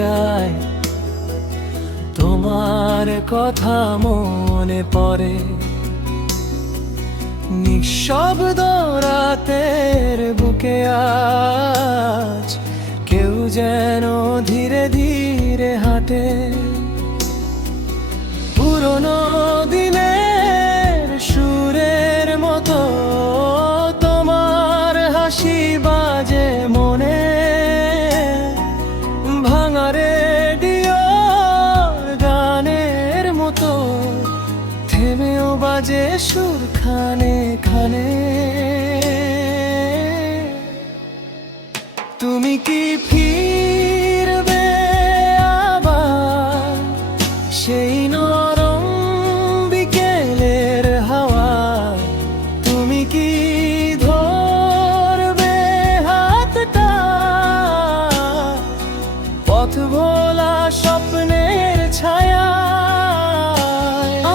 যায়, তোমার কথা মনে পড়ে। নিঃশব্দ রাতের বুকে আজ কেউ যেন ধীরে ধীরে হাঁটে। পুরনো দিনের সুরের মতো তোমার হাসি বাজে মনে। ভাঙা রেডিওর গানের মতো থেমেও বাজে সুর খানে খানে। তুমি কি ফিরবে আবার সেই নরম বিকেলের হাওয়া? তুমি কি ধরবে হাতটা পথ ভোলা স্বপ্নের ছায়া?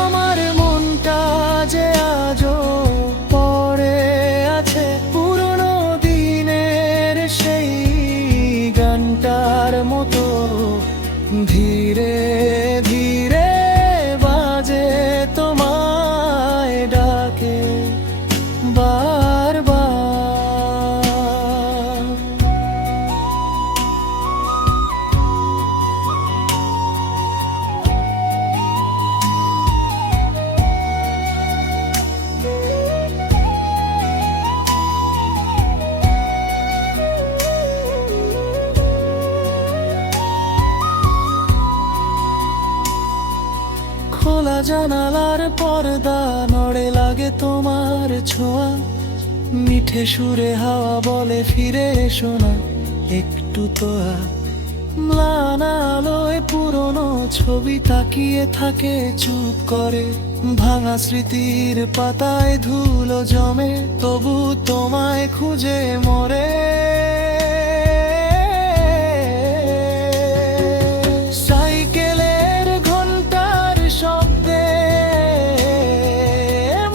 আমার মনটা যে আজও পড়ে আছে পুরনো দিনের সেই গানটার মতো। ধীরে ধীরে বাজে তোমায় ডাকে বারবার। খোলা জানালার পর্দা নড়ে লাগে তোমার ছোঁয়া। মিঠে সুরে হাওয়া বলে ফিরে এসো না একটু তো। ম্লান আলোয় পুরনো ছবি তাকিয়ে থাকে চুপ করে। ভাঙা স্মৃতির পাতায় ধুলো জমে তবু তোমায় খুঁজে মরে। সাইকেলের ঘন্টার শব্দে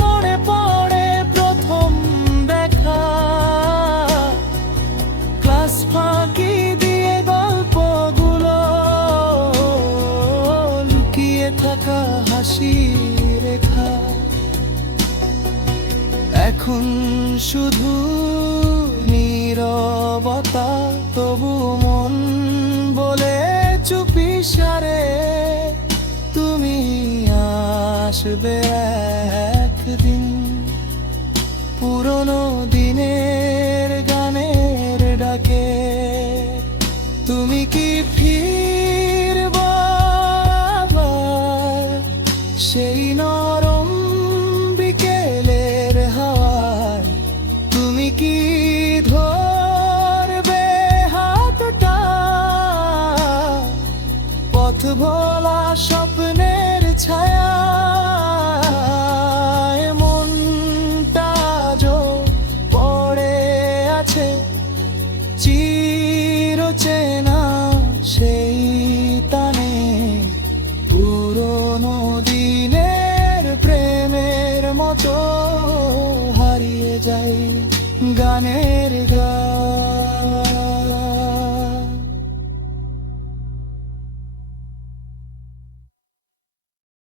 মনে পড়ে প্রথম দেখা। ক্লাস ফাঁকি দিয়ে গল্পগুলো লুকিয়ে থাকা হাসি রেখা। এখন শুধু নীরবতা তবু মন বলে চুপি সারে তুমি আসবে একদিন। পুরনো দিনের গানের ডাকে তুমি কি ফিরবে আবার সেই নরম বিকেলের হাওয়ায়? তুমি কি ধরবে হাতটা পথ ভোলা স্বপ্নের ছায়া? মনটা আজও পড়ে আছে চিরচেনা সেই টানে। পুরনো দিনের প্রেমের মতো হারিয়ে যায় গানের